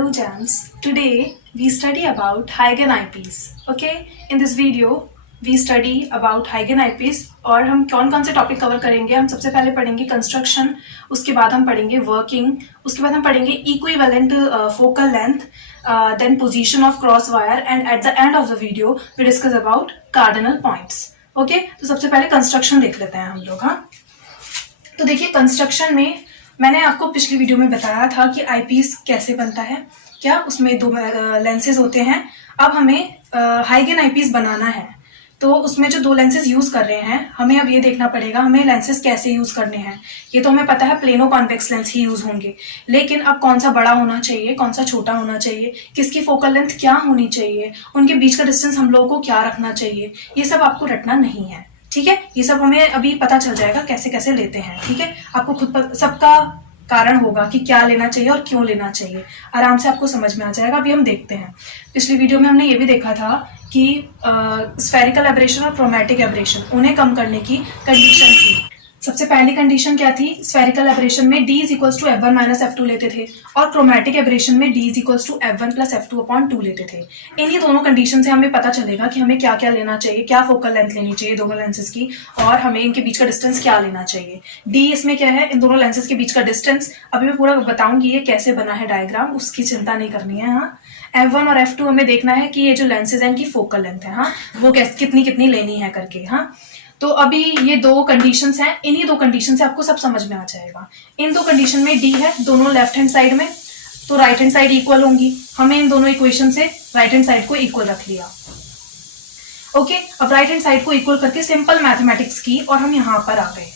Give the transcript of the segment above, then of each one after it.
Hello Jams. Today we study about Huygens eyepiece. Okay, in this video we study about Huygens eyepiece और हम कौन कौन से topic cover करेंगे. हम सबसे पहले पढ़ेंगे कंस्ट्रक्शन, उसके बाद हम पढ़ेंगे वर्किंग, उसके बाद हम पढ़ेंगे equivalent focal length, then position of cross wire and at the end of the video we discuss about cardinal points. Okay, तो सबसे पहले कंस्ट्रक्शन देख लेते हैं हम लोग. हाँ, तो देखिए कंस्ट्रक्शन में मैंने आपको पिछली वीडियो में बताया था कि आईपीस कैसे बनता है. क्या उसमें दो लेंसेज होते हैं. अब हमें हाइगेन आईपीस बनाना है, तो उसमें जो दो लेंसेज यूज कर रहे हैं हमें अब ये देखना पड़ेगा हमें लेंसेज कैसे यूज करने हैं. ये तो हमें पता है प्लेनो कॉन्वेक्स लेंस ही यूज होंगे, लेकिन अब कौन सा बड़ा होना चाहिए, कौन सा छोटा होना चाहिए, किसकी फोकल लेंथ क्या होनी चाहिए, उनके बीच का डिस्टेंस हम लोगों को क्या रखना चाहिए, ये सब आपको रटना नहीं है. ठीक है, ये सब हमें अभी पता चल जाएगा कैसे कैसे लेते हैं. ठीक है, आपको खुद सबका कारण होगा कि क्या लेना चाहिए और क्यों लेना चाहिए, आराम से आपको समझ में आ जाएगा. अभी हम देखते हैं. पिछली वीडियो में हमने ये भी देखा था कि स्फेरिकल एब्रेशन और क्रोमैटिक एब्रेशन उन्हें कम करने की कंडीशन थी. सबसे पहली कंडीशन क्या थी, स्फेरिकल एब्रेशन में D is equals to F1 minus F2 लेते थे और क्रोमैटिक एब्रेशन में D is equals to F1 plus F2/2 लेते थे. इन्हीं दोनों कंडीशन से हमें पता चलेगा कि हमें क्या क्या लेना चाहिए, क्या फोकल लेंथ लेनी चाहिए दोनों लेंसेज की, और हमें इनके बीच का डिस्टेंस क्या लेना चाहिए. D इसमें क्या है, इन दोनों लेंसेज के बीच का डिस्टेंस. अभी मैं पूरा बताऊंगी ये कैसे बना है डायग्राम, उसकी चिंता नहीं करनी है. हाँ, F1 और F2 हमें देखना है कि ये जो लेंसेज है इनकी फोकल लेंथ है, हाँ, वो कितनी कितनी लेनी है करके. हाँ, तो अभी ये दो कंडीशंस हैं, इन्हीं दो कंडीशन से आपको सब समझ में आ जाएगा. इन दो कंडीशन में D है दोनों लेफ्ट हैंड साइड में, तो राइट हैंड साइड इक्वल होंगी. हमने इन दोनों इक्वेशन से राइट हैंड साइड को इक्वल रख लिया. ओके, अब राइट हैंड साइड को इक्वल करके सिंपल मैथमेटिक्स की और हम यहाँ पर आ गए.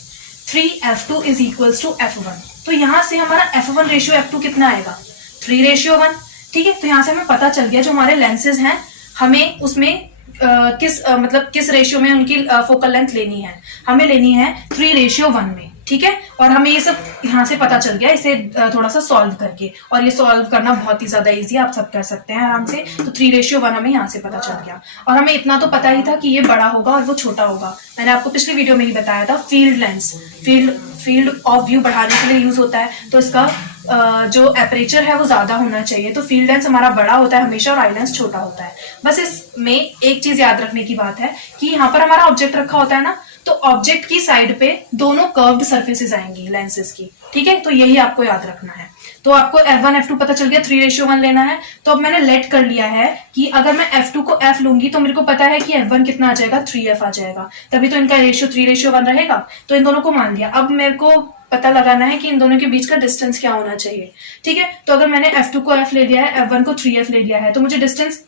3F2 is equals to F1. तो यहाँ से हमारा F1 रेशियो F2 कितना आएगा, 3:1. ठीक है, तो यहाँ से हमें पता चल गया जो हमारे लेंसेज हैं हमें उसमें किस रेशियो में उनकी फोकल लेंथ लेनी है. हमें लेनी है 3:1 में. ठीक है, और हमें ये सब यहाँ से पता चल गया इसे थोड़ा सा सॉल्व करके, और ये सॉल्व करना बहुत ही ज्यादा इजी, आप सब कर सकते हैं आराम से. तो 3:1 हमें यहाँ से पता चल गया, और हमें इतना तो पता ही था कि ये बड़ा होगा और वो छोटा होगा. मैंने आपको पिछली वीडियो में ही बताया था field lens field of view बढ़ाने के लिए यूज होता है, तो इसका जो एपरेचर है वो ज्यादा होना चाहिए. तो फील्ड लेंस हमारा बड़ा होता है हमेशा और आई लेंस छोटा होता है. बस इसमें एक चीज याद रखने की बात है कि यहाँ पर हमारा ऑब्जेक्ट रखा होता है ना, तो ऑब्जेक्ट की साइड पे दोनों कर्व्ड सरफेसेस आएंगी लेंसेज की. ठीक है, तो यही आपको याद रखना है. तो आपको F1 F2 पता चल गया, 3:1 लेना है. तो अब मैंने लेट कर लिया है कि अगर मैं F2 को F लूंगी तो मेरे को पता है कि F1 कितना आ जाएगा, 3F आ जाएगा, तभी तो इनका रेशियो 3:1 रहेगा. तो इन दोनों को मान लिया. अब मेरे को पता लगाना है कि इन दोनों के बीच का डिस्टेंस क्या होना चाहिए. ठीक है, तो अगर मैंने F2 को F ले लिया है, F1 को 3F ले लिया है, तो मुझे डिस्टेंस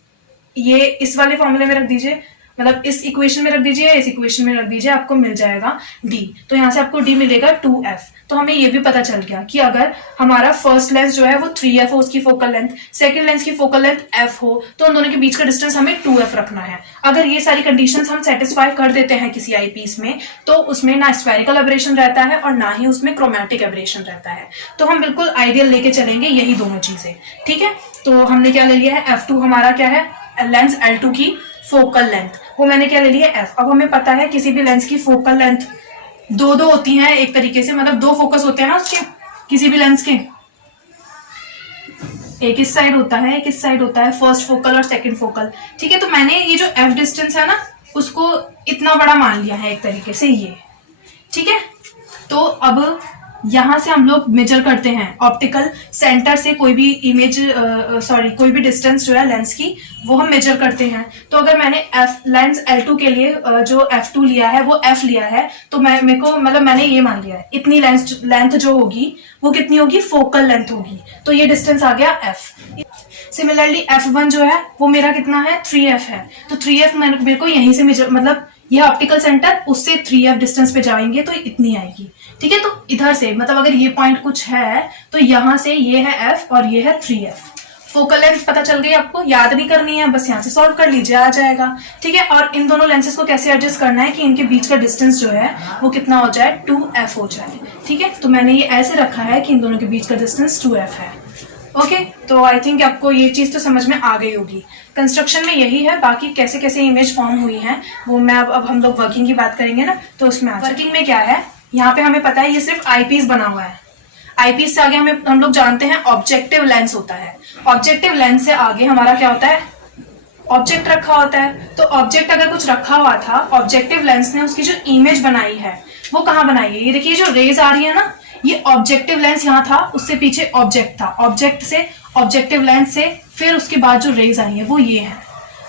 ये इस वाले फॉर्मूले में रख दीजिए, मतलब इस इक्वेशन में रख दीजिए, इस इक्वेशन में रख दीजिए, आपको मिल जाएगा D. तो यहाँ से आपको D मिलेगा 2F. तो हमें ये भी पता चल गया कि अगर हमारा फर्स्ट लेंस जो है वो 3F हो उसकी फोकल लेंथ, सेकंड लेंस की फोकल लेंथ F हो, तो उन दोनों के बीच का डिस्टेंस हमें 2F रखना है. अगर ये सारी कंडीशंस हम सेटिस्फाई कर देते हैं किसी आईपीस में, तो उसमें ना स्फेरिकल एब्रेशन रहता है और ना ही उसमें क्रोमैटिक एब्रेशन रहता है. तो हम बिल्कुल आइडियल लेके चलेंगे यही दोनों चीजें. ठीक है, तो हमने क्या ले लिया है, F2 हमारा क्या है, लेंस L2 की फोकल लेंथ, वो मैंने क्या ले लिया F. अब हमें पता है किसी भी लेंस की फोकल लेंथ दो होती है एक तरीके से, मतलब दो फोकस होते हैं ना उसके, किसी भी लेंस के, एक इस साइड होता है एक इस साइड होता है, फर्स्ट फोकल और सेकंड फोकल. ठीक है, तो मैंने ये जो F डिस्टेंस है ना उसको इतना बड़ा मान लिया है एक तरीके से ये. ठीक है, तो अब यहां से हम लोग मेजर करते हैं ऑप्टिकल सेंटर से कोई भी कोई भी डिस्टेंस जो है लेंस की वो हम मेजर करते हैं. तो अगर मैंने लेंस L2 के लिए जो F2 लिया है वो F लिया है, तो मैंने ये मान लिया है इतनी लेंथ जो होगी वो कितनी होगी, फोकल लेंथ होगी. तो ये डिस्टेंस आ गया F. सिमिलरली F1 जो है वो मेरा कितना है, 3F है. तो 3F मेरे को यहीं से मेजर, मतलब ये ऑप्टिकल सेंटर उससे 3F डिस्टेंस पे जाएंगे तो इतनी आएगी. ठीक है, तो इधर से मतलब अगर ये पॉइंट कुछ है तो यहां से ये है F और ये है 3F. फोकल लेंथ पता चल गई, आपको याद नहीं करनी है, बस यहाँ से सॉल्व कर लीजिए, आ जाएगा. ठीक है, और इन दोनों लेंसेज को कैसे एडजस्ट करना है कि इनके बीच का डिस्टेंस जो है वो कितना हो जाए, 2F हो जाए. ठीक है, तो मैंने ये ऐसे रखा है कि इन दोनों के बीच का डिस्टेंस 2F है. ओके, तो आई थिंक आपको ये चीज तो समझ में आ गई होगी. कंस्ट्रक्शन में यही है, बाकी कैसे कैसे इमेज फॉर्म हुई है वो मैं अब हम लोग वर्किंग की बात करेंगे ना, तो उसमें वर्किंग में क्या है, यहाँ पे हमें पता है ये सिर्फ आईपीस बना हुआ है. आईपीस से आगे हम लोग जानते हैं ऑब्जेक्टिव लेंस होता है। ऑब्जेक्टिव लेंस से आगे हमारा क्या होता है, ऑब्जेक्ट रखा होता है। तो ऑब्जेक्ट अगर कुछ रखा हुआ था, ऑब्जेक्टिव लेंस ने उसकी जो इमेज बनाई है वो कहाँ बनाई है, ये देखिए जो रेज आ रही है ना, ये ऑब्जेक्टिव लेंस यहाँ था, उससे पीछे ऑब्जेक्ट था, ऑब्जेक्ट से ऑब्जेक्टिव लेंस से फिर उसके बाद जो रेज आई है वो ये है,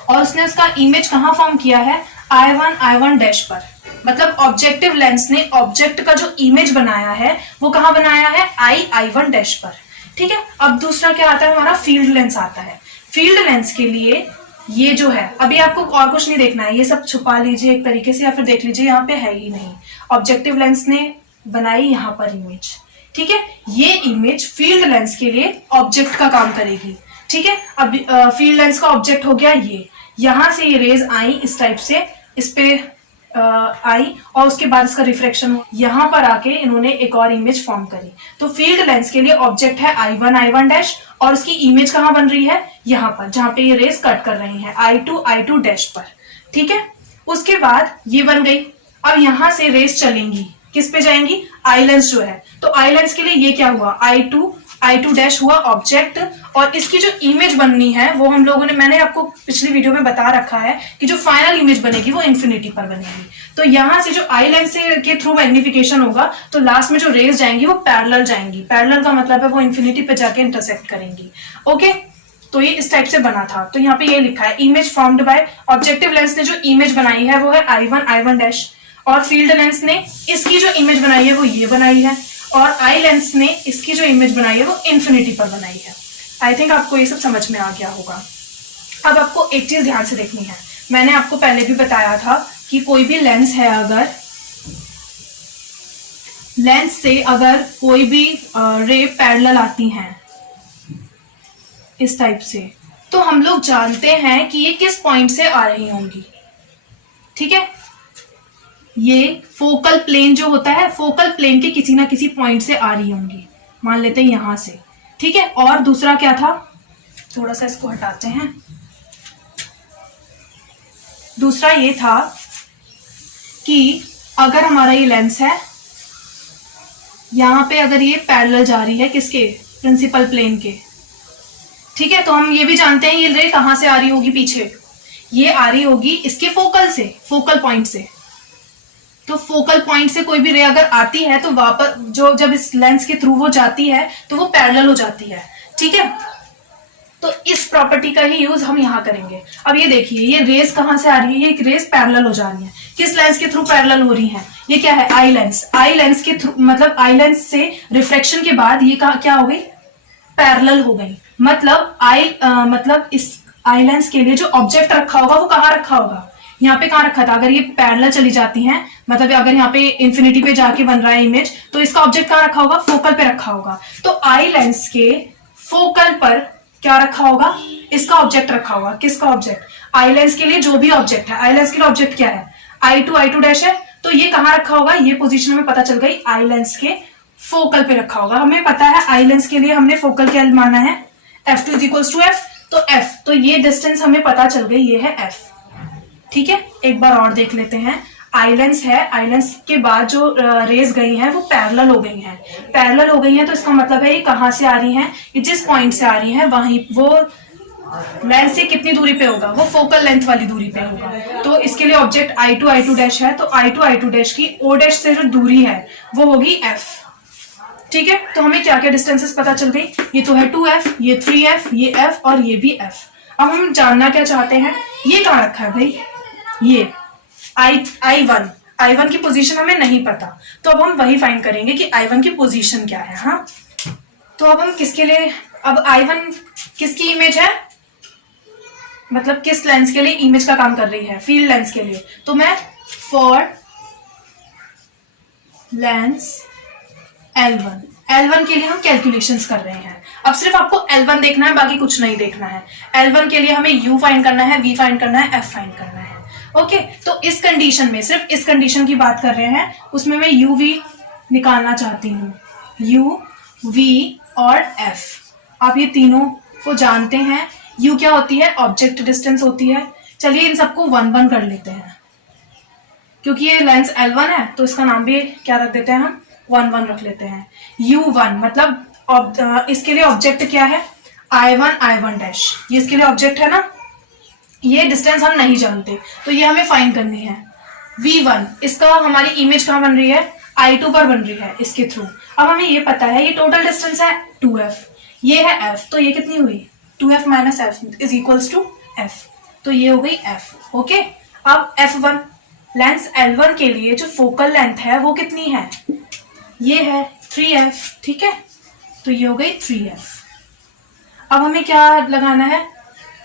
और उसने उसका इमेज कहाँ फॉर्म किया है, I1 डैश पर। मतलब ऑब्जेक्टिव लेंस ने ऑब्जेक्ट का जो इमेज बनाया है वो कहाँ बनाया है, I1 डैश पर। ठीक है, अब दूसरा क्या आता है हमारा, फील्ड लेंस आता है। फील्ड लेंस के लिए ये जो है, अभी आपको और कुछ नहीं देखना है, ये सब छुपा लीजिए एक तरीके से, या फिर देख लीजिए यहाँ पे है ही नहीं। ऑब्जेक्टिव लेंस ने बनाई यहाँ पर इमेज, ठीक है, ये इमेज फील्ड लेंस के लिए ऑब्जेक्ट का काम करेगी। ठीक है, अब फील्ड लेंस का ऑब्जेक्ट हो गया ये, यहां से ये रेज आई इस टाइप से, इस पे आई, और उसके बाद इसका रिफ्लेक्शन यहां पर आके इन्होंने एक और इमेज फॉर्म करी। तो फील्ड लेंस के लिए ऑब्जेक्ट है I1 डैश, और उसकी इमेज कहां बन रही है, यहां पर जहां पे ये रेज कट कर रही है, I2 डैश पर। ठीक है, उसके बाद ये बन गई। अब यहां से रेज चलेंगी, किस पे जाएंगी, आई लेंस जो है। तो आई लेंस के लिए ये क्या हुआ, I2 डैश हुआ ऑब्जेक्ट, और इसकी जो इमेज बननी है वो हम लोगों ने, मैंने आपको पिछली वीडियो में बता रखा है कि जो फाइनल इमेज बनेगी वो इन्फिनिटी पर बनेगी। तो यहां से जो आई लेंस के थ्रू मैग्निफिकेशन होगा तो लास्ट में जो रेज जाएंगी वो पैरेलल जाएंगी। पैरेलल का मतलब है वो इन्फिनिटी पे जाके इंटरसेक्ट करेंगी। ओके, तो ये इस टाइप से बना था। तो यहाँ पे ये लिखा है, image formed by objective lens ने जो इमेज बनाई है वो है I1 डैश, और फील्ड लेंस ने इसकी जो इमेज बनाई है वो ये बनाई है, और आई लेंस ने इसकी जो इमेज बनाई है वो इन्फिनिटी पर बनाई है। आई थिंक आपको ये सब समझ में आ गया होगा। अब आपको एक चीज ध्यान से देखनी है, मैंने आपको पहले भी बताया था कि कोई भी लेंस है, अगर लेंस से अगर कोई भी रे पैरेलल आती हैं इस टाइप से, तो हम लोग जानते हैं कि ये किस पॉइंट से आ रही होंगी। ठीक है, ये फोकल प्लेन जो होता है, फोकल प्लेन के किसी ना किसी पॉइंट से आ रही होंगी, मान लेते हैं यहां से। ठीक है, और दूसरा क्या था, थोड़ा सा इसको हटाते हैं, दूसरा ये था कि अगर हमारा ये लेंस है, यहां पे अगर ये पैरेलल जा रही है किसके, प्रिंसिपल प्लेन के। ठीक है, तो हम ये भी जानते हैं ये रे कहां से आ रही होगी, पीछे ये आ रही होगी इसके फोकल से, फोकल पॉइंट से। तो फोकल पॉइंट से कोई भी रे अगर आती है तो वापस जो जब इस लेंस के थ्रू वो जाती है तो वो पैरेलल हो जाती है। ठीक है, तो इस प्रॉपर्टी का ही यूज हम यहाँ करेंगे। अब ये देखिए, ये रेस कहां से आ रही है, ये रेस पैरेलल हो जा रही है, किस लेंस के थ्रू पैरेलल हो रही है, ये क्या है, आई लेंस। आई लेंस के थ्रू, मतलब आई लेंस से रिफ्लेक्शन के बाद ये क्या हो गई, पैरेलल हो गई। मतलब इस आई लेंस के लिए जो ऑब्जेक्ट रखा होगा वो कहाँ रखा होगा, यहाँ पे कहाँ रखा था। अगर ये पैरेलल चली जाती हैं, मतलब अगर यहाँ पे इंफिनिटी पे जाके बन रहा है इमेज, तो इसका ऑब्जेक्ट कहाँ रखा होगा, फोकल पे रखा होगा। तो आई लेंस के फोकल पर क्या रखा होगा, इसका ऑब्जेक्ट रखा होगा। किसका ऑब्जेक्ट, आई लेंस के लिए जो भी ऑब्जेक्ट है, आई लेंस के लिए ऑब्जेक्ट क्या है, I2 डैश है, तो ये कहाँ रखा होगा, ये पोजीशन हमें पता चल गई, आई लेंस के फोकल पे रखा होगा। हमें पता है आई लेंस के लिए हमने फोकल क्या माना है, F2 = F, तो F, तो ये डिस्टेंस हमें पता चल गई, ये है F। ठीक है, एक बार और देख लेते हैं। आई लेंस है, आई लेंस के बाद जो रेज गई हैं वो पैरेलल हो गई हैं, पैरेलल हो गई हैं, तो इसका मतलब है ये कहाँ से आ रही हैं, ये जिस पॉइंट से आ रही हैं वहीं वो लेंस से कितनी दूरी पे होगा, वो फोकल लेंथ वाली दूरी पे होगा। तो इसके लिए ऑब्जेक्ट I2 डैश है, तो I2 डैश की O डैश से जो दूरी है वो होगी F। ठीक है, तो हमें क्या क्या डिस्टेंसेस पता चल गई, ये तो है 2F, ये 3F, ये F और ये भी F। अब हम जानना क्या चाहते हैं, ये कहाँ रखा है भाई, ये I1 की पोजीशन हमें नहीं पता, तो अब हम वही फाइंड करेंगे कि I1 की पोजीशन क्या है। हाँ, तो अब हम किसके लिए, अब I1 किसकी इमेज है, मतलब किस लेंस के लिए इमेज का काम कर रही है, फील्ड लेंस के लिए। तो मैं फॉर लेंस L1 के लिए हम कैलकुलेशंस कर रहे हैं। अब सिर्फ आपको L1 देखना है, बाकी कुछ नहीं देखना है। L1 के लिए हमें U फाइंड करना है, V फाइंड करना है, F फाइंड करना है। ओके, तो इस कंडीशन में, सिर्फ इस कंडीशन की बात कर रहे हैं, उसमें मैं UV निकालना चाहती हूँ, U, V और F। आप ये तीनों को जानते हैं। U क्या होती है, ऑब्जेक्ट डिस्टेंस होती है। चलिए इन सबको 1 1 कर लेते हैं, क्योंकि ये लेंस L1 है तो इसका नाम भी क्या रख देते हैं हम, 1 1 रख लेते हैं। U1 मतलब इसके लिए ऑब्जेक्ट क्या है, I1 I1 डैश, ये इसके लिए ऑब्जेक्ट है ना। ये डिस्टेंस हम नहीं जानते तो ये हमें फाइंड करनी है। V1 इसका हमारी इमेज कहाँ बन रही है, I2 पर बन रही है इसके थ्रू। अब हमें ये पता है ये टोटल डिस्टेंस है 2f, ये है f, तो ये कितनी हुई 2f minus f is equals to f, तो ये हो गई f। ओके, अब f1 लेंस L1 के लिए जो फोकल लेंथ है वो कितनी है, ये है 3f, ठीक है, तो ये हो गई 3f। अब हमें क्या लगाना है,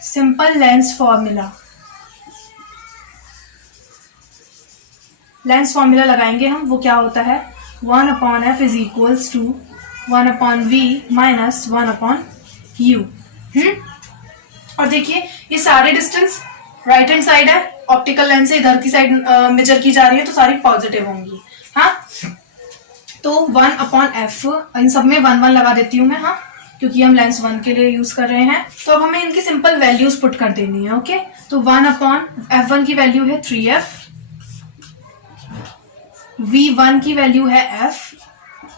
simple lens formula, lens formula लगाएंगे हम। वो क्या होता है 1/f is equals to 1/v minus 1/u। और देखिए ये सारे डिस्टेंस राइट हैंड साइड है, ऑप्टिकल लेंस से इधर की साइड मेजर की जा रही है तो सारी पॉजिटिव होंगी। हाँ, तो 1/f, इन सब में 1 1 लगा देती हूँ मैं, हाँ, क्योंकि हम लेंस 1 के लिए यूज कर रहे हैं। तो अब हमें इनकी सिंपल वैल्यूज पुट कर देनी है। ओके, तो 1/f1 की वैल्यू है 3f, V1 की वैल्यू है f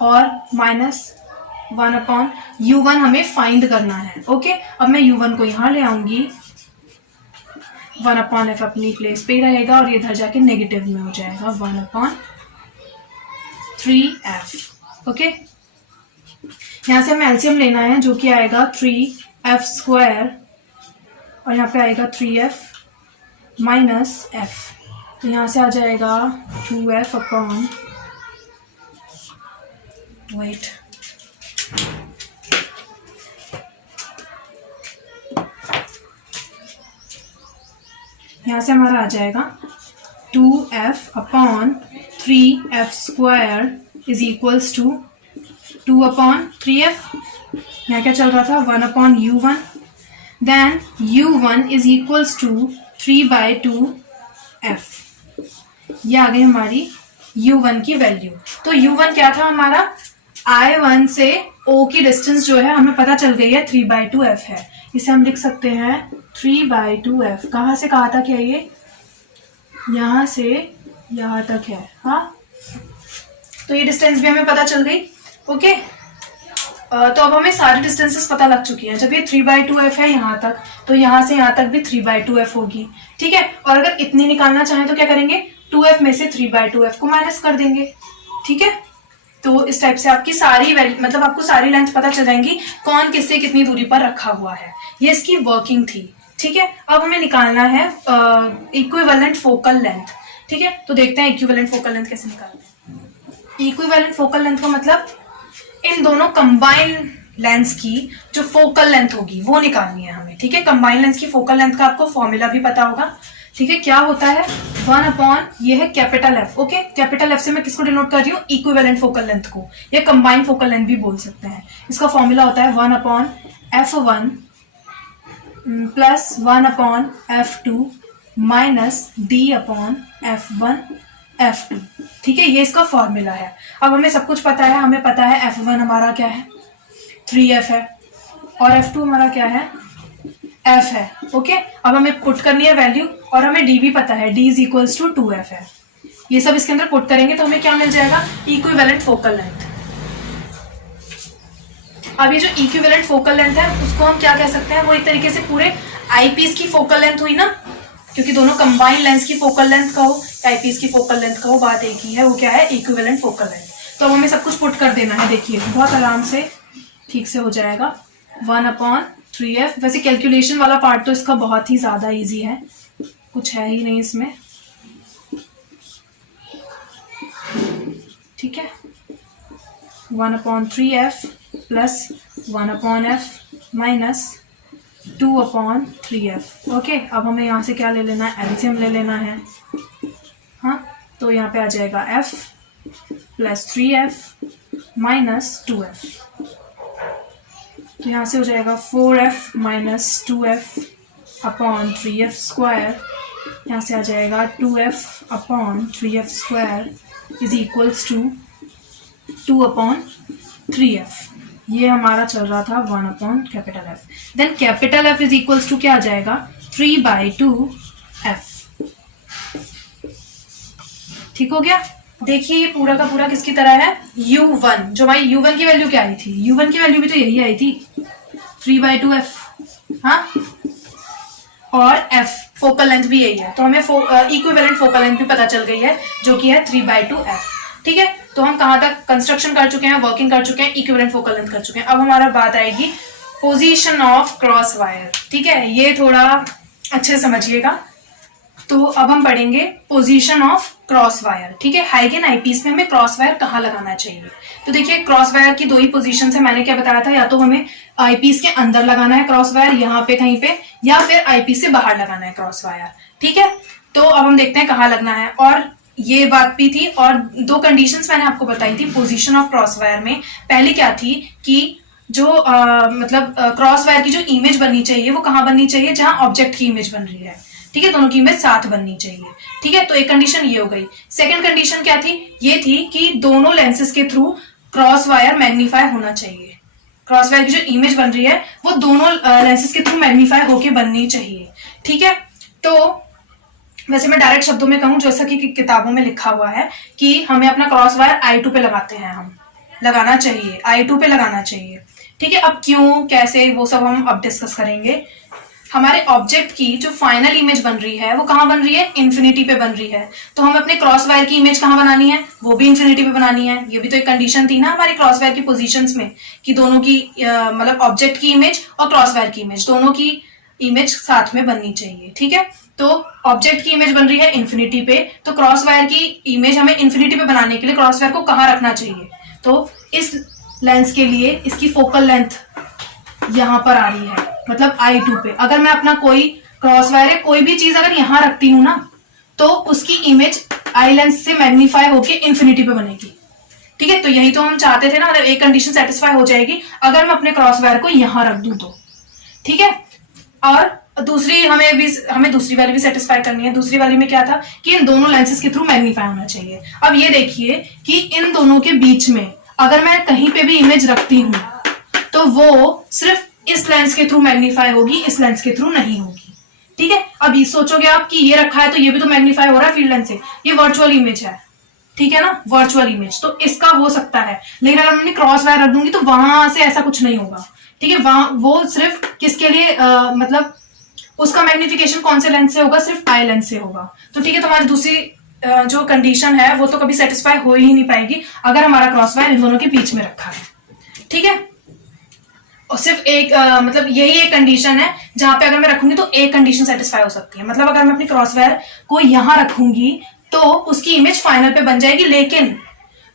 और माइनस 1/u1 हमें फाइंड करना है। ओके, अब मैं u1 को यहां ले आऊंगी, 1/f अपनी प्लेस पे रहेगा और ये इधर जाके नेगेटिव में हो जाएगा 1/3f। ओके, यहां से हमें एलसीएम लेना है जो कि आएगा 3f² और यहाँ पे आएगा 3f माइनस f, तो यहाँ से आ जाएगा 2f अपॉन, वेट, यहाँ से हमारा आ जाएगा 2f upon 3f² is equals to 2/3f। यहाँ क्या चल रहा था 1/u1, then u1 is equals to 3/2f। ये आ गई हमारी u1 की वैल्यू। तो u1 क्या था हमारा, I1 से O की डिस्टेंस जो है हमें पता चल गई है 3/2f है। इसे हम लिख सकते हैं 3/2f। कहाँ से कहाँ तक है ये, यहाँ से यहाँ तक है। हाँ, तो ये डिस्टेंस भी हमें पता चल गई। ओके, तो अब हमें सारी डिस्टेंसेस पता लग चुकी हैं। जब ये 3/2f है यहाँ तक, तो यहाँ से यहाँ तक भी 3/2f होगी, ठीक है। और अगर इतनी निकालना चाहें तो क्या करेंगे, 2f में से 3/2f को माइनस कर देंगे, ठीक है। तो इस टाइप से आपकी सारी वैल्यू, मतलब आपको सारी लेंथ पता चल जाएंगी कौन किससे कितनी दूरी पर रखा हुआ है। ये इसकी वर्किंग थी, ठीक है। अब हमें निकालना है इक्विवेलेंट फोकल लेंथ, ठीक है। तो देखते हैं इक्विवेलेंट फोकल लेंथ कैसे निकालते हैं। इक्विवेलेंट फोकल लेंथ का मतलब इन दोनों कंबाइन लेंस की जो फोकल लेंथ होगी वो निकालनी है हमें, ठीक है। कंबाइन लेंस की फोकल लेंथ का आपको फॉर्मूला भी पता होगा, ठीक है। क्या होता है 1/, ये है capital F। Okay, capital F से मैं किसको डिनोट कर रही हूँ, इक्विवेलेंट फोकल लेंथ को, या कंबाइन फोकल लेंथ भी बोल सकते हैं। इसका फॉर्मूला होता है 1/f1 plus 1/f2 minus d/f1 f2, ठीक है। ये इसका फॉर्मूला है। अब हमें सब कुछ पता है, हमें पता है f1 हमारा क्या है 3f है और f2 हमारा क्या है f है। ओके, अब हमें पुट करनी है वैल्यू और हमें d भी पता है, d is equals to 2f है। ये सब इसके अंदर पुट करेंगे तो हमें क्या मिल जाएगा, इक्विवेलेंट फोकल लेंथ। अब ये जो इक्विवेलेंट फोकल लेंथ है उसको हम क्या कह सकते हैं, वो एक तरीके से पूरे आईपीस की फोकल लेंथ हुई ना, क्योंकि दोनों कंबाइन लेंस की फोकल लेंथ का हो, आईपीस की फोकल लेंथ का हो, बात एक ही है, वो क्या है इक्विवेलेंट फोकल लेंथ। तो हमें सब कुछ पुट कर देना है। देखिए बहुत आराम से ठीक से हो जाएगा 1/3f। वैसे कैलकुलेशन वाला पार्ट तो इसका बहुत ही ज्यादा इजी है, कुछ है ही नहीं इसमें, ठीक है। 1/3f plus 1/f minus 2/3f। Okay, अब हमें यहाँ से क्या ले लेना है, एलसीएम ले लेना है। हाँ, तो यहाँ पे आ जाएगा f plus 3f minus 2f, तो यहाँ से हो जाएगा 4f माइनस 2f/3f²। यहाँ से आ जाएगा 2f/3f² is equals to 2/3f। ये हमारा चल रहा था 1/F। Then capital F is equals to क्या आ जाएगा 3/2f। ठीक हो गया। देखिए ये पूरा का पूरा किसकी तरह है, U1। जो भाई U1 की वैल्यू क्या आई थी, U1 की वैल्यू भी तो यही आई थी 3/2f। हाँ, और f फोकल लेंथ भी यही है, तो हमें इक्विवेलेंट फोकल लेंथ भी पता चल गई है जो कि है 3/2f। ठीक है, तो हम कहाँ तक कंस्ट्रक्शन कर चुके हैं, वर्किंग कर चुके हैं, इक्विवेलेंट फोकल लेंथ कर चुके हैं। अब हमारा बात आएगी पोजीशन ऑफ क्रॉस वायर। ठीक है, ये थोड़ा अच्छे से समझिएगा। तो अब हम पढ़ेंगे पोजीशन ऑफ क्रॉस वायर। ठीक है, हाइगेन आईपीस में हमें क्रॉस वायर कहाँ लगाना चाहिए। तो देखिए क्रॉस वायर की दो ही पोजीशन है, मैंने क्या बताया था, या तो हमें आईपीस के अंदर लगाना है क्रॉस वायर यहाँ पे कहीं पे, या फिर आईपीस से बाहर लगाना है क्रॉस वायर। ठीक है, तो अब हम देखते हैं कहाँ लगना है। और ये बात भी थी, और दो कंडीशंस मैंने आपको बताई थी पोजीशन ऑफ क्रॉस वायर में। पहली क्या थी कि जो मतलब क्रॉस वायर की जो इमेज बननी चाहिए वो कहाँ बननी चाहिए, जहां ऑब्जेक्ट की इमेज बन रही है। ठीक है, दोनों की इमेज साथ बननी चाहिए। ठीक है, तो एक कंडीशन ये हो गई। सेकंड कंडीशन क्या थी, ये थी कि दोनों लेंसेज के थ्रू क्रॉस वायर मैग्नीफाई होना चाहिए। क्रॉस वायर की जो इमेज बन रही है वो दोनों लेंसेज के थ्रू मैग्नीफाई होके बननी चाहिए। ठीक है, तो वैसे मैं डायरेक्ट शब्दों में कहूं, जैसा कि किताबों में लिखा हुआ है कि हमें अपना क्रॉस वायर I2 पे लगाते हैं, हम लगाना चाहिए, I2 पे लगाना चाहिए। ठीक है, अब क्यों कैसे वो सब हम अब डिस्कस करेंगे। हमारे ऑब्जेक्ट की जो फाइनल इमेज बन रही है वो कहाँ बन रही है, इन्फिनिटी पे बन रही है। तो हम अपने क्रॉस वायर की इमेज कहाँ बनानी है, वो भी इन्फिनिटी पे बनानी है। ये भी तो एक कंडीशन थी ना हमारी क्रॉस वायर की पोजीशंस में, कि दोनों की मतलब ऑब्जेक्ट की इमेज और क्रॉस वायर की इमेज, दोनों की इमेज साथ में बननी चाहिए। ठीक है, तो ऑब्जेक्ट की इमेज बन रही है इन्फिनिटी पे, तो क्रॉस वायर की इमेज हमें इन्फिनिटी पे बनाने के लिए क्रॉस वायर को कहाँ रखना चाहिए, तो इस लेंस के लिए इसकी फोकल लेंथ यहां पर आ रही है, मतलब I2 पे। अगर मैं अपना कोई क्रॉस वायर है, कोई भी चीज अगर यहां रखती हूं ना, तो उसकी इमेज आई लेंस से मैग्नीफाई होके इन्फिनिटी पे बनेगी। ठीक है, तो यही तो हम चाहते थे ना, मतलब एक कंडीशन सेटिस्फाई हो जाएगी अगर मैं अपने क्रॉस वायर को यहां रख दूं तो। ठीक है, और दूसरी हमें दूसरी वाली भी सेटिस्फाई करनी है। दूसरी वाली में क्या था कि इन दोनों लेंसेज के थ्रू मैग्नीफाई होना चाहिए। अब ये देखिए कि इन दोनों के बीच में अगर मैं कहीं पे भी इमेज रखती हूं तो वो सिर्फ इस लेंस के थ्रू मैग्नीफाई होगी, इस लेंस के थ्रू नहीं होगी। ठीक है, अब ये सोचोगे आप कि ये रखा है तो ये भी तो मैग्नीफाई हो रहा है फील्ड लेंस से, ये वर्चुअल इमेज है। ठीक है ना, वर्चुअल इमेज, तो इसका हो सकता है, लेकिन अगर मैं क्रॉस वायर रख दूंगी तो वहां से ऐसा कुछ नहीं होगा। ठीक है, वहां वो सिर्फ किसके लिए मतलब उसका मैग्निफिकेशन कौन से लेंस से होगा, सिर्फ आई लेंस से होगा। तो ठीक है, तो हमारी दूसरी जो कंडीशन है वो तो कभी सेटिस्फाई हो ही नहीं पाएगी अगर हमारा क्रॉस वायर इन दोनों के बीच में रखा है। ठीक है, और सिर्फ एक मतलब यही एक कंडीशन है जहां पे अगर मैं रखूंगी तो एक कंडीशन सेटिस्फाई हो सकती है। मतलब अगर मैं अपनी क्रॉस वायर को यहां रखूंगी तो उसकी इमेज फाइनल पे बन जाएगी, लेकिन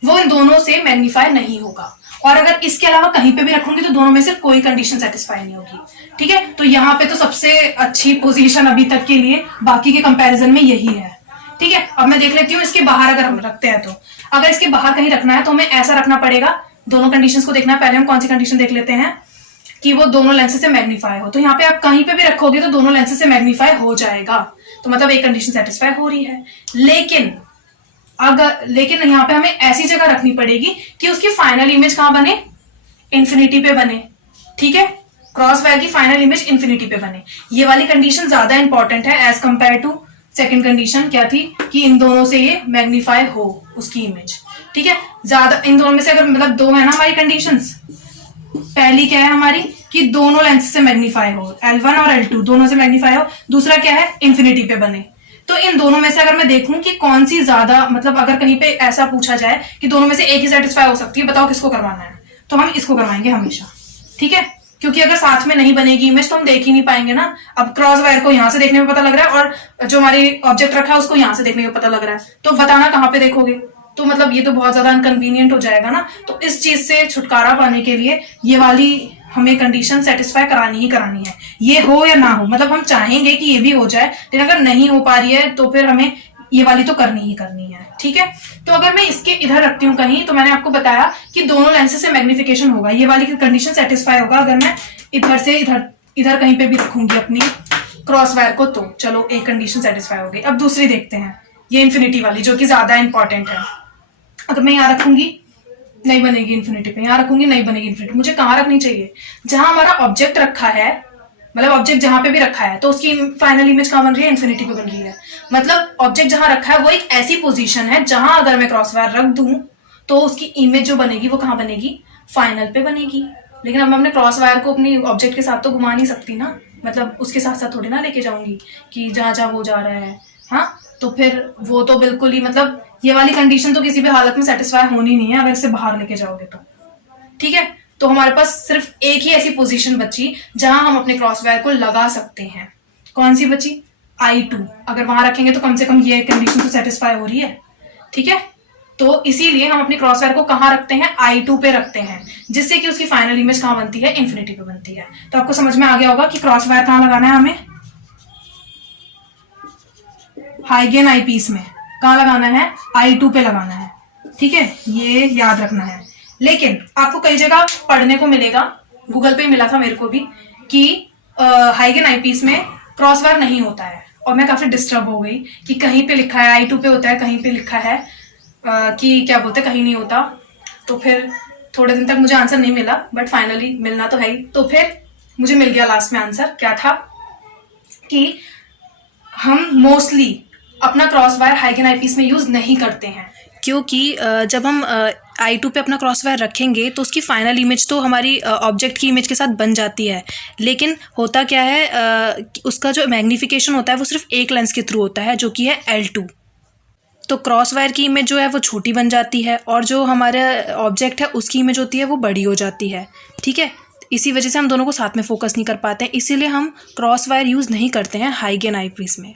वो इन दोनों से मैग्नीफाई नहीं होगा। और अगर इसके अलावा कहीं पे भी रखूंगी तो दोनों में से कोई कंडीशन सेटिस्फाई नहीं होगी। ठीक है, तो यहाँ पे तो सबसे अच्छी पोजीशन अभी तक के लिए बाकी के कंपैरिजन में यही है। ठीक है, अब मैं देख लेती हूँ इसके बाहर अगर हम रखते हैं तो। अगर इसके बाहर कहीं रखना है तो हमें ऐसा रखना पड़ेगा, दोनों कंडीशंस को देखना है। पहले हम कौन सी कंडीशन देख लेते हैं कि वो दोनों लेंसेज से मैग्नीफाई हो। तो यहाँ पे आप कहीं पे भी रखोगे तो दोनों लेंसेज से मैग्नीफाई हो जाएगा, तो मतलब एक कंडीशन सेटिस्फाई हो रही है। लेकिन यहाँ पे हमें ऐसी जगह रखनी पड़ेगी कि उसकी फाइनल इमेज कहाँ बने, इन्फिनिटी पे बने। ठीक है, क्रॉस वायर की फाइनल इमेज इन्फिनिटी पे बने। ये वाली कंडीशन ज्यादा इंपॉर्टेंट है as compare to second condition. क्या थी कि इन दोनों से ये मैग्नीफाई हो उसकी इमेज। ठीक है, ज्यादा इन दोनों में से अगर मतलब दो है ना हमारी कंडीशंस, पहली क्या है हमारी कि दोनों लेंस से मैग्नीफाई हो, L1 और L2 दोनों से मैग्नीफाई हो। दूसरा क्या है, इन्फिनिटी पे बने। तो इन दोनों में से अगर मैं देखूं कि कौन सी ज्यादा, मतलब अगर कहीं पे ऐसा पूछा जाए कि दोनों में से एक ही सेटिस्फाई हो सकती है, बताओ किसको करवाना है, तो हम इसको करवाएंगे हमेशा। ठीक है, क्योंकि अगर साथ में नहीं बनेगी इमेज तो हम देख ही नहीं पाएंगे ना। अब क्रॉस वायर को यहां से देखने में पता लग रहा है और जो हमारी ऑब्जेक्ट रखा है उसको यहां से देखने में पता लग रहा है, तो बताना कहाँ पे देखोगे, तो मतलब ये तो बहुत ज्यादा अनकन्वीनियंट हो जाएगा ना। तो इस चीज से छुटकारा पाने के लिए ये वाली हमें कंडीशन सेटिस्फाई करानी ही करानी है, ये हो या ना हो। मतलब हम चाहेंगे कि ये भी हो जाए, लेकिन अगर नहीं हो पा रही है तो फिर हमें ये वाली तो करनी ही करनी है। ठीक है, तो अगर मैं इसके इधर रखती हूँ कहीं, तो मैंने आपको बताया कि दोनों लेंसेज से मैग्निफिकेशन होगा, ये वाली कंडीशन सेटिस्फाई होगा अगर मैं इधर से इधर कहीं पे भी रखूंगी अपनी क्रॉस वायर को। तो चलो एक कंडीशन सेटिस्फाई हो गई। अब दूसरी देखते हैं, ये इन्फिनिटी वाली जो कि ज्यादा इंपॉर्टेंट है। अगर मैं यहाँ रखूंगी नहीं बनेगी इन्फिनिटी पे, यहाँ रखूंगी नहीं बनेगी इन्फिनिटी। मुझे कहाँ रखनी चाहिए, जहां हमारा ऑब्जेक्ट रखा है मतलब ऑब्जेक्ट जहां पे भी रखा है तो उसकी फाइनल इमेज कहाँ बन रही है, इन्फिनिटी पे बन रही है। मतलब ऑब्जेक्ट जहां रखा है वो एक ऐसी पोजीशन है जहां अगर मैं क्रॉस वायर रख दूं तो उसकी इमेज जो बनेगी वो कहाँ बनेगी, फाइनल पे बनेगी। लेकिन अब मैं अपने क्रॉस वायर को अपनी ऑब्जेक्ट के साथ तो घुमा नहीं सकती ना, मतलब उसके साथ साथ थोड़ी ना लेके जाऊंगी कि जहां जहां वो जा रहा है। हाँ, तो फिर वो तो बिल्कुल ही, मतलब ये वाली कंडीशन तो किसी भी हालत में सेटिस्फाई होनी नहीं है अगर इसे बाहर लेके जाओगे तो। ठीक है, तो हमारे पास सिर्फ एक ही ऐसी पोजीशन बची जहां हम अपने क्रॉस वायर को लगा सकते हैं। कौन सी बची, I2। अगर वहां रखेंगे तो कम से कम ये कंडीशन तो सेटिस्फाई हो रही है। ठीक है, तो इसीलिए हम अपने क्रॉस वायर को कहां रखते हैं, I2 पे रखते हैं, जिससे कि उसकी फाइनल इमेज कहां बनती है, इन्फिनिटी पे बनती है। तो आपको समझ में आ गया होगा कि क्रॉस वायर कहां लगाना है हमें, हाइगेन आईपीस में। कहां लगाना है, I2 पे लगाना है। ठीक है, ये याद रखना है। लेकिन आपको कई जगह पढ़ने को मिलेगा, गूगल पे मिला था मेरे को भी, कि हाइगेन आईपीस में क्रॉस वायर नहीं होता है। और मैं काफी डिस्टर्ब हो गई कि कहीं पे लिखा है I2 पे होता है, कहीं पे लिखा है कि क्या बोलते कहीं नहीं होता। तो फिर थोड़े दिन तक मुझे आंसर नहीं मिला, बट फाइनली मिलना तो है ही। तो फिर मुझे मिल गया लास्ट में आंसर। क्या था कि हम मोस्टली अपना क्रॉस वायर हाइगेन आईपीस में यूज नहीं करते हैं, क्योंकि जब हम I2 पे अपना क्रॉस वायर रखेंगे तो उसकी फाइनल इमेज तो हमारी ऑब्जेक्ट की इमेज के साथ बन जाती है। लेकिन होता क्या है, उसका जो मैग्नीफिकेशन होता है वो सिर्फ एक लेंस के थ्रू होता है, जो कि है L2। तो क्रॉस वायर की इमेज जो है वो छोटी बन जाती है और जो हमारा ऑब्जेक्ट है उसकी इमेज होती है वो बड़ी हो जाती है। ठीक है, इसी वजह से हम दोनों को साथ में फोकस नहीं कर पाते हैं, इसीलिए हम क्रॉस वायर यूज़ नहीं करते हैं हाइगेन आईपीस में।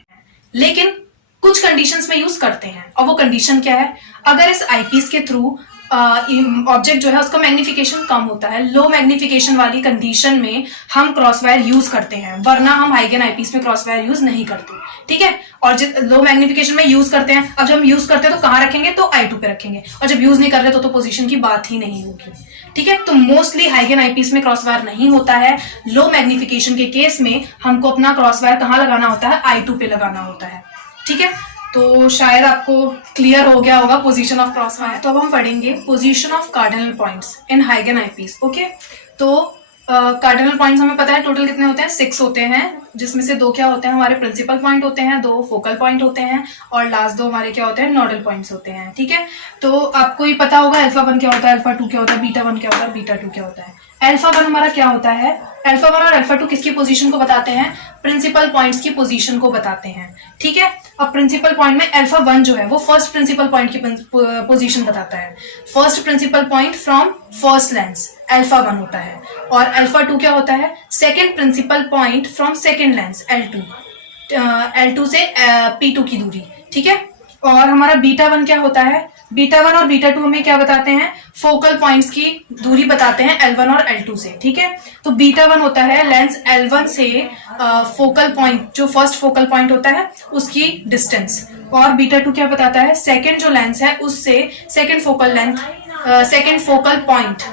लेकिन कुछ कंडीशंस में यूज करते हैं, और वो कंडीशन क्या है, अगर इस आईपीस के थ्रू ऑब्जेक्ट जो है उसका मैग्नीफिकेशन कम होता है, लो मैग्नीफिकेशन वाली कंडीशन में हम क्रॉस वायर यूज करते हैं, वरना हम हाइगेन आईपीस में क्रॉस वायर यूज नहीं करते। ठीक है, और लो मैग्नीफिकेशन में यूज करते हैं। अब जब हम यूज करते हैं तो कहाँ रखेंगे, तो I2 पे रखेंगे, और जब यूज नहीं कर रहे तो पोजीशन की बात ही नहीं होगी। ठीक है, तो मोस्टली हाइगेन आईपीस में क्रॉस वायर नहीं होता है। लो मैग्नीफिकेशन के केस में हमको अपना क्रॉस वायर कहाँ लगाना होता है, I2 पे लगाना होता है। ठीक है, तो शायद आपको क्लियर हो गया होगा पोजीशन ऑफ क्रॉस वायर। तो अब हम पढ़ेंगे position of cardinal points in हाइगेन आईपीस। ओके, तो कार्डिनल पॉइंट्स हमें पता है टोटल कितने होते हैं, 6 होते हैं, जिसमें से 2 क्या होते हैं, हमारे प्रिंसिपल पॉइंट होते हैं, 2 फोकल पॉइंट होते हैं, और लास्ट 2 हमारे क्या होते हैं, नोडल पॉइंट्स होते हैं। ठीक है, तो आपको ही पता होगा अल्फा 1 क्या होता है, अल्फा 2 क्या होता है, बीटा 1 क्या होता है, बीटा 2 क्या होता है। अल्फा 1 हमारा क्या होता है, अल्फा 1 और अल्फा 2 किसकी पोजीशन को बताते हैं, प्रिंसिपल पॉइंट्स की पोजीशन को बताते हैं। ठीक है, अब प्रिंसिपल पॉइंट में अल्फा 1 जो है वो फर्स्ट प्रिंसिपल पॉइंट की पोजीशन बताता है। First principal point from first lens alpha 1 होता है, और अल्फा 2 क्या होता है, second principal point from second lens L2 से P2 की दूरी। ठीक है, और हमारा बीटा 1 क्या होता है, बीटा 1 और बीटा 2 हमें क्या बताते हैं, फोकल पॉइंट्स की दूरी बताते हैं L1 और L2 से। ठीक है, तो बीटा 1 होता है लेंस L1 से फोकल पॉइंट, जो फर्स्ट फोकल पॉइंट होता है उसकी डिस्टेंस, और बीटा 2 क्या बताता है, सेकेंड जो लेंस है उससे सेकेंड फोकल पॉइंट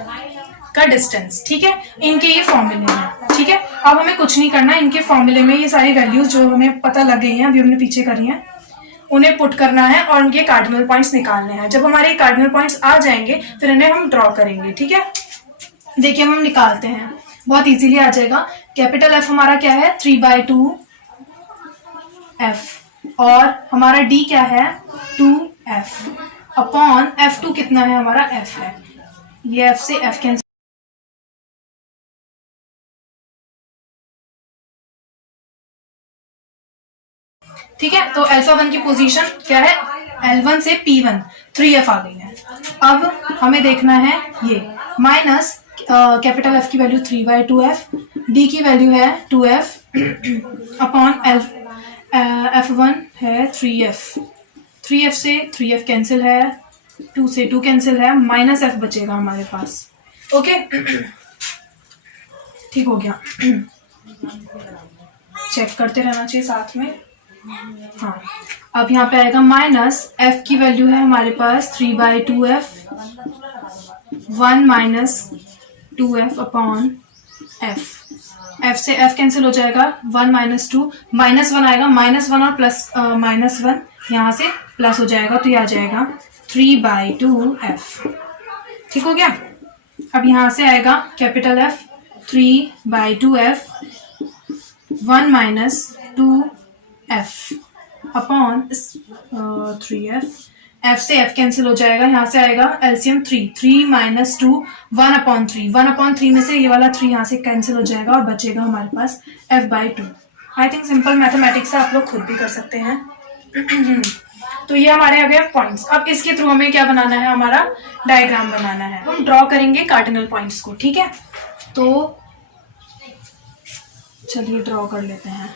का डिस्टेंस। ठीक है, इनके ये फॉर्मूले हैं। ठीक है, अब हमें कुछ नहीं करना, इनके फॉर्मूले में ये सारी वैल्यूज जो हमें पता लग गई हैं, अभी हमने पीछे करी हैं, उन्हें पुट करना है और उनके कार्डिनल पॉइंट्स निकालने हैं। जब हमारे कार्डिनल पॉइंट्स आ जाएंगे फिर इन्हें हम ड्रॉ करेंगे। ठीक है, देखिए हम निकालते हैं, बहुत इजीली आ जाएगा। कैपिटल F हमारा क्या है, 3/2 F, और हमारा D क्या है, 2F अपॉन F2 कितना है, हमारा F है, ये F से F कैंसिल। ठीक है, तो अल्फा 1 की पोजीशन क्या है, L1 से P1 3F आ गई है। अब हमें देखना है ये माइनस कैपिटल F की वैल्यू 3/2F, D की वैल्यू है 2F अपॉन F1 है 3F से 3F कैंसिल है, 2 से 2 कैंसिल है, माइनस F बचेगा हमारे पास। ओके, ठीक हो गया, चेक करते रहना चाहिए साथ में। हाँ, अब यहाँ पे आएगा माइनस F की वैल्यू है हमारे पास 3/2F, 1 minus 2F upon F से F कैंसिल हो जाएगा, 1 माइनस 2, -1 आएगा, -1 और प्लस -1 यहाँ से प्लस हो जाएगा, तो ये आ जाएगा 3/2F। ठीक हो गया, अब यहाँ से आएगा capital F 3/2F 1 minus 2f upon 3f, f से f कैंसिल हो जाएगा, यहाँ से आएगा एलसीएम 3 माइनस 2 1/3 में से ये वाला 3 यहाँ से कैंसिल हो जाएगा और बचेगा हमारे पास f/2। I think simple mathematics है, आप लोग खुद भी कर सकते हैं। तो ये हमारे आ गए पॉइंट्स। अब इसके थ्रू हमें क्या बनाना है, हमारा डायग्राम बनाना है। हम ड्रॉ करेंगे कार्डिनल पॉइंट्स को, ठीक है। तो चलिए ड्रॉ कर लेते हैं।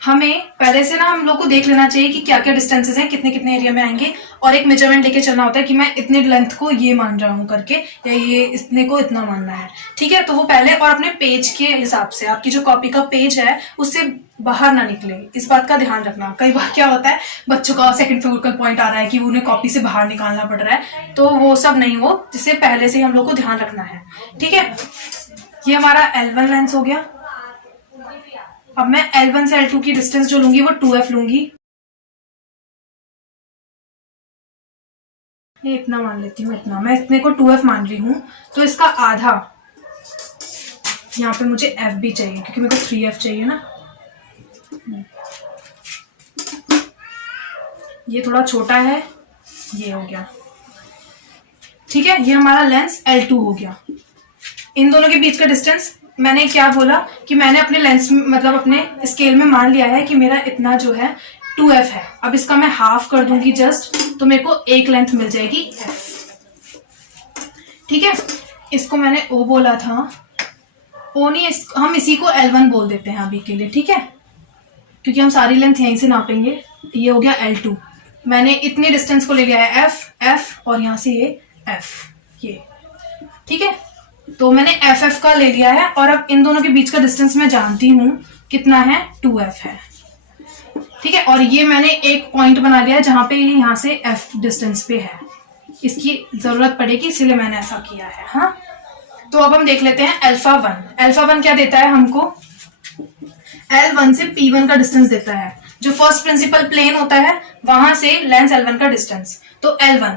हमें पहले से ना हम लोग को देख लेना चाहिए कि क्या क्या डिस्टेंसेस हैं, कितने कितने एरिया में आएंगे, और एक मेजरमेंट लेके चलना होता है कि मैं इतने लेंथ को ये मान रहा हूँ करके, या ये इतने को इतना मानना है, ठीक है। तो वो पहले, और अपने पेज के हिसाब से, आपकी जो कॉपी का पेज है उससे बाहर ना निकले, इस बात का ध्यान रखना। कई बार क्या होता है, बच्चों का सेकंड फोकल पॉइंट आ रहा है कि उन्हें कॉपी से बाहर निकालना पड़ रहा है, तो वो सब नहीं हो, जिससे पहले से हम लोग को ध्यान रखना है, ठीक है। ये हमारा L1 लेंस हो गया। अब मैं L1 से L2 की डिस्टेंस जो लूंगी वो 2f लूंगी। ये इतना मान लेती हूँ, इतना मैं इतने को 2f मान रही हूँ। तो इसका आधा, यहाँ पे मुझे f भी चाहिए क्योंकि मेरे को 3f चाहिए ना। ये थोड़ा छोटा है, ये हो गया, ठीक है। ये हमारा लेंस L2 हो गया। इन दोनों के बीच का डिस्टेंस मैंने क्या बोला कि मैंने अपने लेंस मतलब अपने स्केल में मान लिया है कि मेरा इतना जो है 2f है। अब इसका मैं हाफ कर दूंगी जस्ट, तो मेरे को एक लेंथ मिल जाएगी f, ठीक है। इसको मैंने o बोला था, o नहीं, हम इसी को L1 बोल देते हैं अभी के लिए, ठीक है, क्योंकि हम सारी लेंथ यहीं से नापेंगे। ये हो गया L2। मैंने इतनी डिस्टेंस को ले लिया है f और यहाँ से ये f, ये, ठीक है। तो मैंने FF का ले लिया है, और अब इन दोनों के बीच का डिस्टेंस मैं जानती हूँ कितना है, 2f है, ठीक है। और ये मैंने एक पॉइंट बना लिया है जहां पे यहाँ से f डिस्टेंस पे है, इसकी जरूरत पड़ेगी इसीलिए मैंने ऐसा किया है, हाँ। तो अब हम देख लेते हैं अल्फा 1 क्या देता है हमको, L1 से P1 का डिस्टेंस देता है। जो फर्स्ट प्रिंसिपल प्लेन होता है वहां से लेंस L1 का डिस्टेंस, तो L1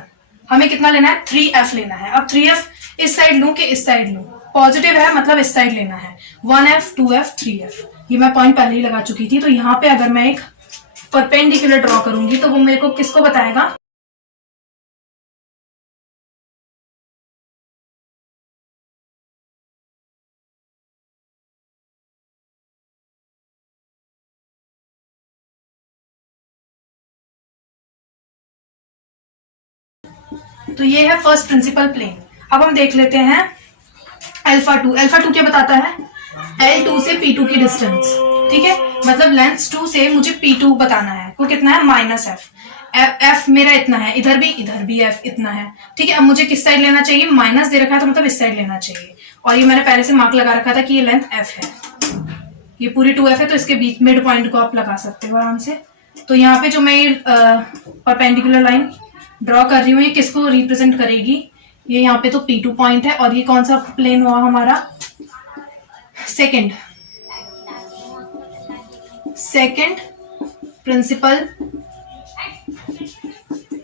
हमें कितना लेना है, 3f लेना है। अब 3f इस साइड लूं कि इस साइड लूं, पॉजिटिव है मतलब इस साइड लेना है। 1f 2f 3f, ये मैं पॉइंट पहले ही लगा चुकी थी। तो यहाँ पे अगर मैं एक परपेंडिकुलर ड्रॉ करूंगी तो वो मेरे को किसको बताएगा, तो ये है फर्स्ट प्रिंसिपल प्लेन। अब हम देख लेते हैं अल्फा 2 क्या बताता है, L2 से P2 की डिस्टेंस, ठीक है। मतलब लेंस 2 से मुझे P2 बताना है, वो कितना है, -f। f मेरा इतना है, इधर भी f इतना है, ठीक है। अब मुझे किस साइड लेना चाहिए, माइनस दे रखा है तो मतलब इस साइड लेना चाहिए, और ये मैंने पहले से मार्क लगा रखा था कि ये लेंथ f है, ये पूरी 2f है, तो इसके बीच मिड पॉइंट को आप लगा सकते हो आराम से। तो यहाँ पे जो मैं ये परपेंडिकुलर लाइन ड्रॉ कर रही हूँ, ये किसको रिप्रेजेंट करेगी, ये यहाँ पे तो P2 पॉइंट है, और ये कौन सा प्लेन हुआ हमारा, सेकंड प्रिंसिपल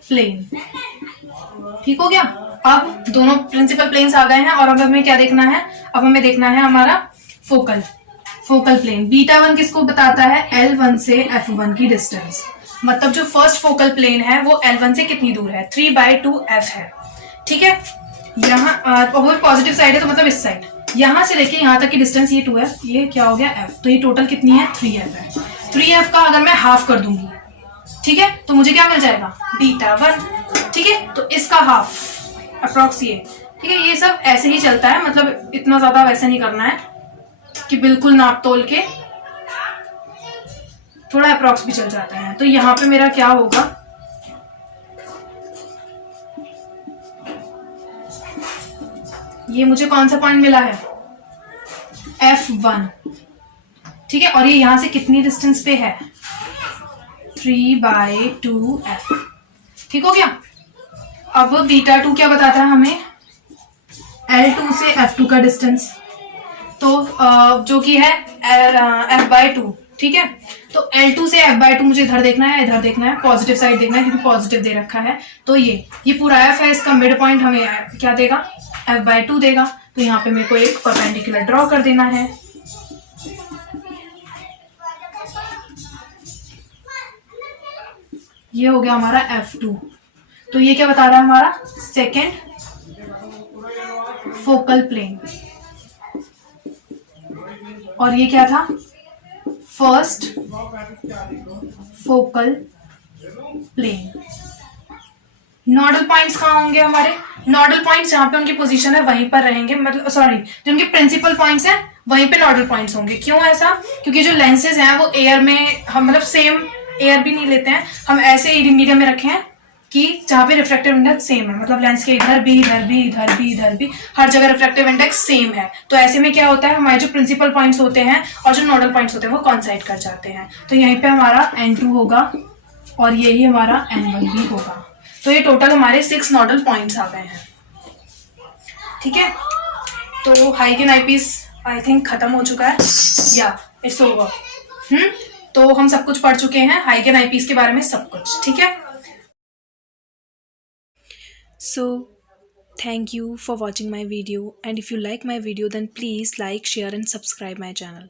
प्लेन, ठीक हो गया। अब दोनों प्रिंसिपल प्लेन्स आ गए हैं, और अब हमें क्या देखना है, अब हमें देखना है हमारा फोकल प्लेन। β1 किसको बताता है, L1 से F1 की डिस्टेंस। मतलब जो फर्स्ट फोकल प्लेन है वो L1 से कितनी दूर है, 3/2f है, ठीक है। यहाँ वो पॉजिटिव साइड है तो मतलब इस साइड, यहाँ से लेके यहाँ तक की डिस्टेंस ये 2f, ये क्या हो गया f, तो ये टोटल कितनी है, 3f है। 3f का अगर मैं हाफ कर दूंगी, ठीक है, तो मुझे क्या मिल जाएगा, β1, ठीक है। तो इसका हाफ अप्रोक्स ये, ठीक है। ये सब ऐसे ही चलता है, मतलब इतना ज्यादा वैसे नहीं करना है कि बिल्कुल नाप तोल के, थोड़ा अप्रोक्स भी चल जाता है। तो यहाँ पे मेरा क्या होगा, ये मुझे कौन सा पॉइंट मिला है, F1, ठीक है। और ये यहां से कितनी डिस्टेंस पे है, 3/2f, ठीक हो गया। अब β2 क्या बताता है हमें, L2 से F2 का डिस्टेंस, तो जो कि है f/2, ठीक है। तो L2 से f/2 मुझे इधर देखना है, इधर देखना है, पॉजिटिव साइड देखना है क्योंकि पॉजिटिव दे रखा है। तो ये पूरा f है, इसका मिड पॉइंट हमें क्या देगा, f/2 देगा। तो यहाँ पे मेरे को एक परपेंडिकुलर ड्रॉ कर देना है, ये हो गया हमारा F2। तो ये क्या बता रहा है हमारा सेकेंड फोकल प्लेन, और ये क्या था first focal plane. Nodal points कहाँ होंगे हमारे? नोडल पॉइंट्स जहां पे उनकी पोजीशन है वहीं पर रहेंगे, मतलब सॉरी, जो उनके प्रिंसिपल पॉइंट्स हैं वहीं पे नोडल पॉइंट्स होंगे। क्यों ऐसा? क्योंकि जो लेंसेज हैं वो एयर में, हम मतलब सेम एयर भी नहीं लेते हैं, हम ऐसे मीडियम में रखे हैं कि जहां पे रिफ्रैक्टिव इंडेक्स सेम है, मतलब लेंस के इधर भी इधर भी इधर भी इधर भी हर जगह रिफ्रैक्टिव इंडेक्स सेम है। तो ऐसे में क्या होता है, हमारे जो प्रिंसिपल पॉइंट्स होते हैं और जो नोडल पॉइंट्स होते हैं वो कॉन्साइड कर जाते हैं। तो यहीं पे हमारा N2 होगा और यही हमारा N1 भी होगा। तो ये टोटल हमारे 6 नोडल पॉइंट्स आ गए हैं। ठीक है, तो हाइगन आईपीस आई थिंक खत्म हो चुका है, या इट्स ओवर। तो हम सब कुछ पढ़ चुके हैं हाइगन आईपीस के बारे में, सब कुछ ठीक है। So thank you for watching my video, and if you like my video then please like, share and subscribe my channel.